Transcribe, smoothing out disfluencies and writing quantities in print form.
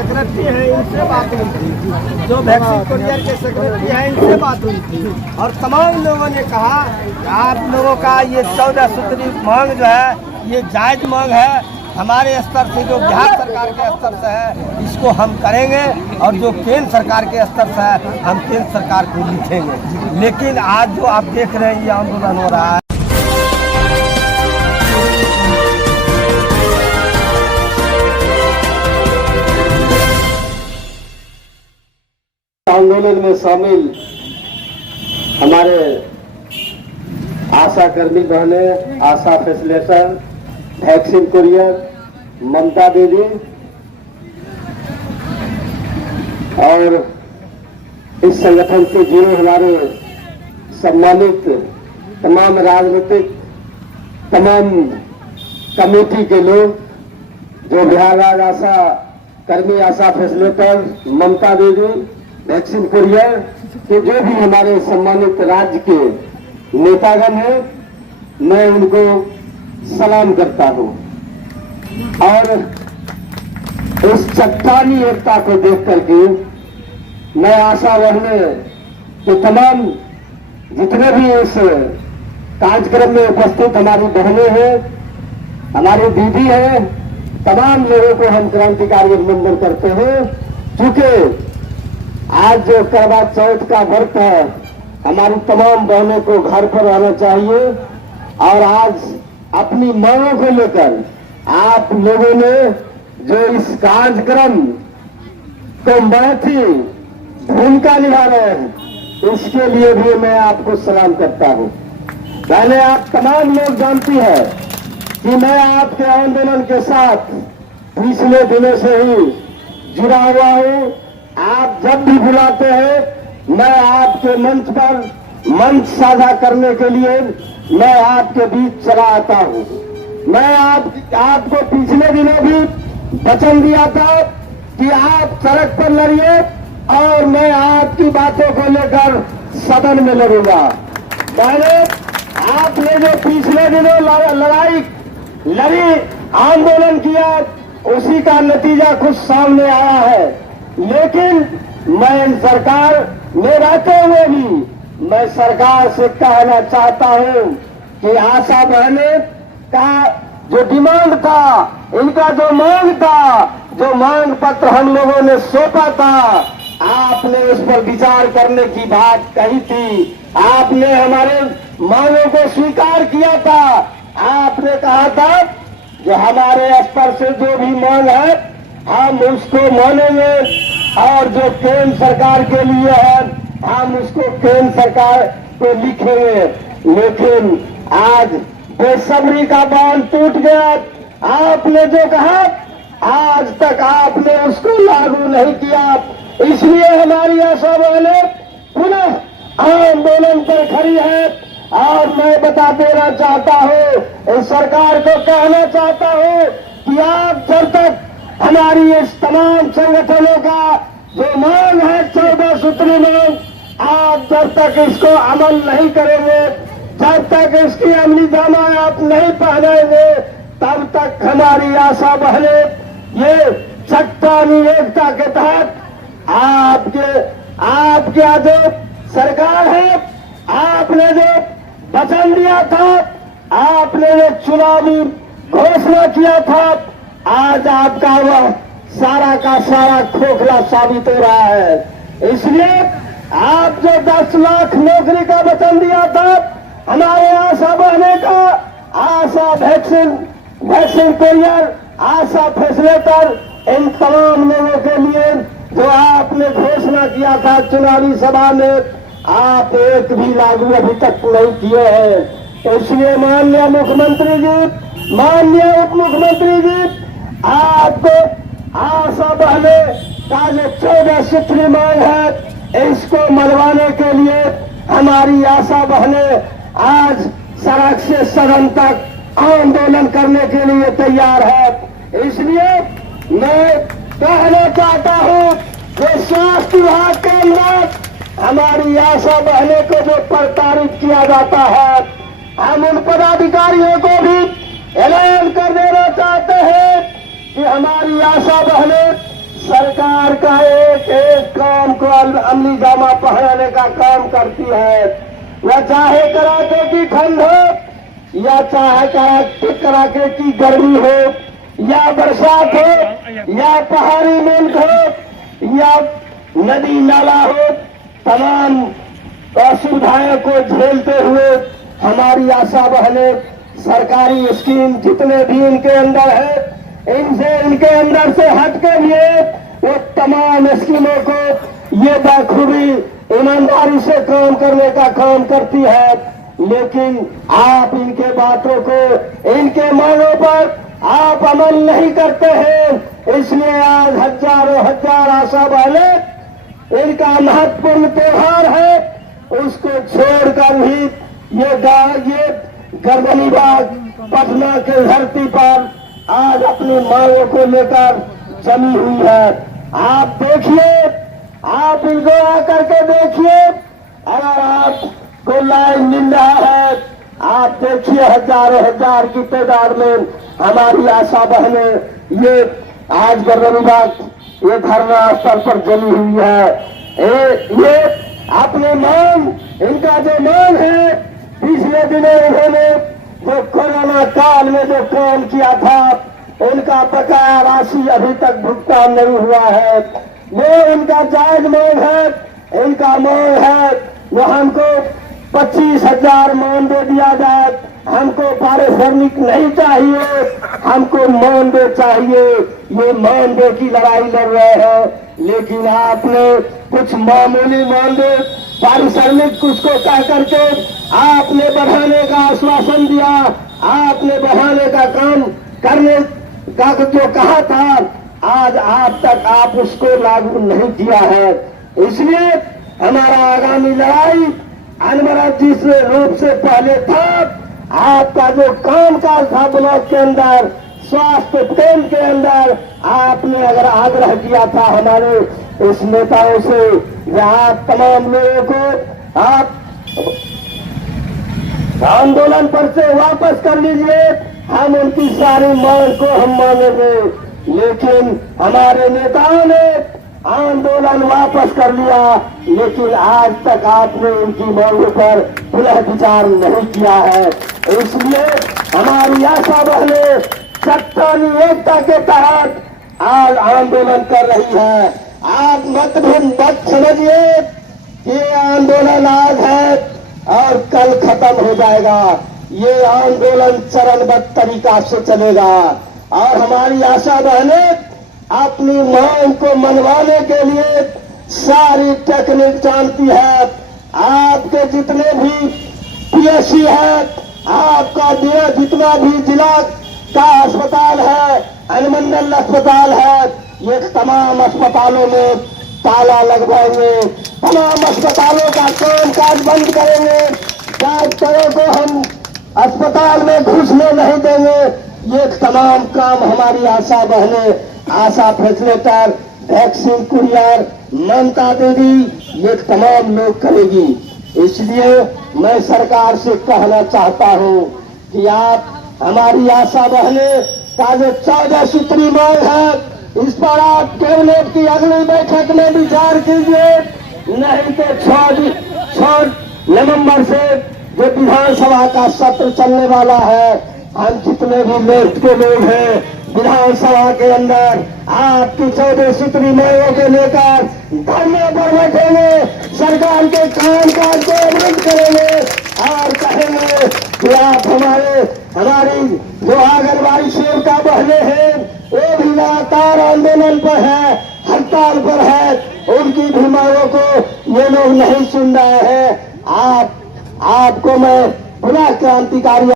Secretary हैं इनसे बात हुई थी, जो वैक्सीन कुरियर के सेक्रेटरी हैं इनसे बात हुई थी, और तमाम लोगों ने कहा कि आप लोगों का ये 14 सूत्री मांग जो है ये जायज मांग है, हमारे स्तर से जो बिहार सरकार के स्तर से है इसको हम करेंगे, और जो केंद्र सरकार के स्तर से है हम केंद्र सरकार को लिखेंगे। लेकिन आज जो आप देख रहे हैं ये आंदोलन हो रहा है, आंदोलन में शामिल हमारे आशा कर्मी बहनें, आशा फैसिलिटेटर, वैक्सीन कुरियर, ममता दीदी और इस संगठन से जुड़े हमारे सम्मानित तमाम राजनीतिक तमाम कमेटी के लोग, जो बिहार राज्य आशा कर्मी, आशा फैसिलिटेटर, ममता दीदी, वैक्सीन कुरियर के जो भी हमारे सम्मानित राज्य के नेतागण हैं, मैं उनको सलाम करता हूं। और इस चट्टानी एकता को देख करके मैं आशा रहने कि तमाम जितने भी इस कार्यक्रम में उपस्थित हमारी बहनें हैं, हमारी दीदी हैं, तमाम लोगों को हम क्रांतिकारी अभिनंदन करते हैं। क्योंकि आज जो करवा चौथ का व्रत है, हमारी तमाम बहनों को घर पर रहना चाहिए, और आज अपनी मांगों को लेकर आप लोगों ने जो इस कार्यक्रम को बहुत ही भूमिका निभा रहे हैं, इसके लिए भी मैं आपको सलाम करता हूं। पहले आप तमाम लोग जानती हैं कि मैं आपके आंदोलन के साथ पिछले दिनों से ही जुड़ा हुआ हूं। आप जब भी बुलाते हैं मैं आपके मंच पर मंच साझा करने के लिए मैं आपके बीच चला आता हूं। मैं आपको पिछले दिनों भी वचन दिया था कि आप सड़क पर लड़िए और मैं आपकी बातों को लेकर सदन में लड़ूंगा। मैंने आपने जो पिछले दिनों लड़ाई लड़ी, आंदोलन किया, उसी का नतीजा कुछ सामने आया है। लेकिन मैं सरकार में रहते हुए भी मैं सरकार से कहना चाहता हूं कि आशा बहने का जो डिमांड था, इनका जो मांग था, जो मांग पत्र हम लोगों ने सौंपा था, आपने उस पर विचार करने की बात कही थी। आपने हमारे मांगों को स्वीकार किया था। आपने कहा था जो हमारे स्तर से जो भी मांग है हम उसको मानेंगे, और जो केंद्र सरकार के लिए है हम उसको केंद्र सरकार को लिखेंगे। लेकिन आज बेसब्री का बांध टूट गया। आपने जो कहा आज तक आपने उसको लागू नहीं किया, इसलिए हमारी आशा बहनें पुनः आंदोलन पर खड़ी है। और मैं बता देना चाहता हूं, इस सरकार को कहना चाहता हूं कि आप जब तक हमारी इस तमाम संगठनों का जो मांग है 14 सूत्री मांग, आप जब तक इसको अमल नहीं करेंगे, जब तक इसकी अमली जामा आप नहीं पहनेंगे, तब तक हमारी आशा बहनें ये चट्टानी एकता के तहत आपके जो सरकार है, आपने जो वचन दिया था, आपने जो चुनावी घोषणा किया था, आज आपका वह सारा का सारा खोखला साबित हो रहा है। इसलिए आप जो 10 लाख नौकरी का वचन दिया था, हमारे आशा बहने का, आशा वैक्सीन कुरियर, आशा फैसिलिटेटर, इन तमाम लोगों के लिए जो आपने घोषणा किया था चुनावी सभा में, आप एक भी लागू अभी तक नहीं किए हैं। इसलिए माननीय मुख्यमंत्री जी, माननीय उप मुख्यमंत्री जी, आपको आशा बहने का जो 14 सूत्री मांग है, इसको मनवाने के लिए हमारी आशा बहने आज सड़क से सदन तक आंदोलन करने के लिए तैयार है। इसलिए मैं कहना चाहता हूं कि स्वास्थ्य विभाग के अंदर हमारी आशा बहने को जो प्रताड़ित किया जाता है, हम उन पदाधिकारियों को भी ऐलान कर देना चाहते हैं कि हमारी आशा बहने सरकार सरकार का एक एक काम को अमली जामा पहनाने का काम करती है। न चाहे कड़ाके की ठंड हो या चाहे कड़ाके की गर्मी हो या बरसात हो या पहाड़ी मुल्क हो या नदी नाला हो, तमाम असुविधाओं को झेलते हुए हमारी आशा बहने सरकारी स्कीम जितने भी इनके अंदर है, इनके अंदर से हट के लिए वो तमाम स्कीमों को ये बखूबी ईमानदारी से काम करने का काम करती है। लेकिन आप इनके बातों को, इनके मांगों पर आप अमल नहीं करते हैं। इसलिए आज हजारों हजार आशा वाले इनका महत्वपूर्ण त्योहार है, उसको छोड़कर भी ये गर्दनीबाग पटना के धरती पर आज अपनी मांगों को लेकर जमी हुई है। आप देखिए, आप इनको आकर के देखिए, अगर आपको लाइन मिल रहा है, आप देखिए हजारों हजार की तादाद में हमारी आशा बहनें ये आज गर्दनीबाग ये धरना स्थल पर जमी हुई है। ये अपने मांग, इनका जो मांग है, पिछले दिनों इन्होंने जो कोरोना काल में जो काम किया था, उनका बकाया राशि अभी तक भुगतान नहीं हुआ है। वो उनका जायज मांग है, इनका मांग है वो हमको 25,000 मानदेय दिया जाए, हमको पारिश्रमिक नहीं चाहिए, हमको मानदेय चाहिए। ये मानदेय की लड़ाई लड़ रहे हैं। लेकिन आपने कुछ मामूली मानदेय पारिश्रमिक कुछ को कह करके आपने बढ़ाने का आश्वासन दिया, आपने बढ़ाने का काम करने का जो कहा था, आज आप तक आप उसको लागू नहीं किया है। इसलिए हमारा आगामी लड़ाई अनवरत जिस रूप से पहले था, आपका जो कामकाज था ब्लॉक के अंदर, स्वास्थ्य केंद्र के अंदर, आपने अगर आग्रह किया था हमारे इस नेताओं से, आप तमाम लोगों को आप आंदोलन पर से वापस कर लीजिए, हम उनकी सारी मांग को हम मानेंगे। लेकिन हमारे नेताओं ने आंदोलन वापस कर लिया, लेकिन आज तक आपने उनकी मांगों पर पुनः विचार नहीं किया है। इसलिए हमारी आशा बहने सत्तानी एकता के तहत आज आंदोलन कर रही है। आप मत समझिए कि ये आंदोलन आज है और कल खत्म हो जाएगा। ये आंदोलन चरणबद्ध तरीका से चलेगा और हमारी आशा बहनें अपनी मांग को मनवाने के लिए सारी टेक्निक जानती है। आपके जितने भी पीएससी है, आपका जितना भी जिला का अस्पताल है, अनुमंडल अस्पताल है, ये तमाम अस्पतालों में ताला लगवाएंगे, तमाम अस्पतालों का कामकाज बंद करेंगे, डॉक्टरों को हम अस्पताल में घुसने नहीं देंगे। ये तमाम काम हमारी आशा बहने, आशा फैसिलिटेटर, वैक्सीन कुरियर, ममता दीदी, ये तमाम लोग करेगी। इसलिए मैं सरकार से कहना चाहता हूँ कि आप हमारी आशा बहने का जो 14 सूत्री मांग है, इस पर आप कैबिनेट की अगली बैठक में विचार कीजिए। नहीं तो 6 नवंबर से जो विधानसभा का सत्र चलने वाला है, हम जितने भी लेफ्ट के लोग हैं विधानसभा के अंदर आपकी 14 सूत्री मांगों के लेकर धरने पर बैठेंगे, सरकार के कामकाज को अवरुद्ध करेंगे और कहेंगे कि आप हमारी जो आंगनबाड़ी सेविका बहने हैं, वो भी लगातार आंदोलन पर है, हड़ताल पर है, उनकी भी मांगों को ये लोग नहीं सुन रहे हैं। आपको मैं पुनः क्रांतिकारी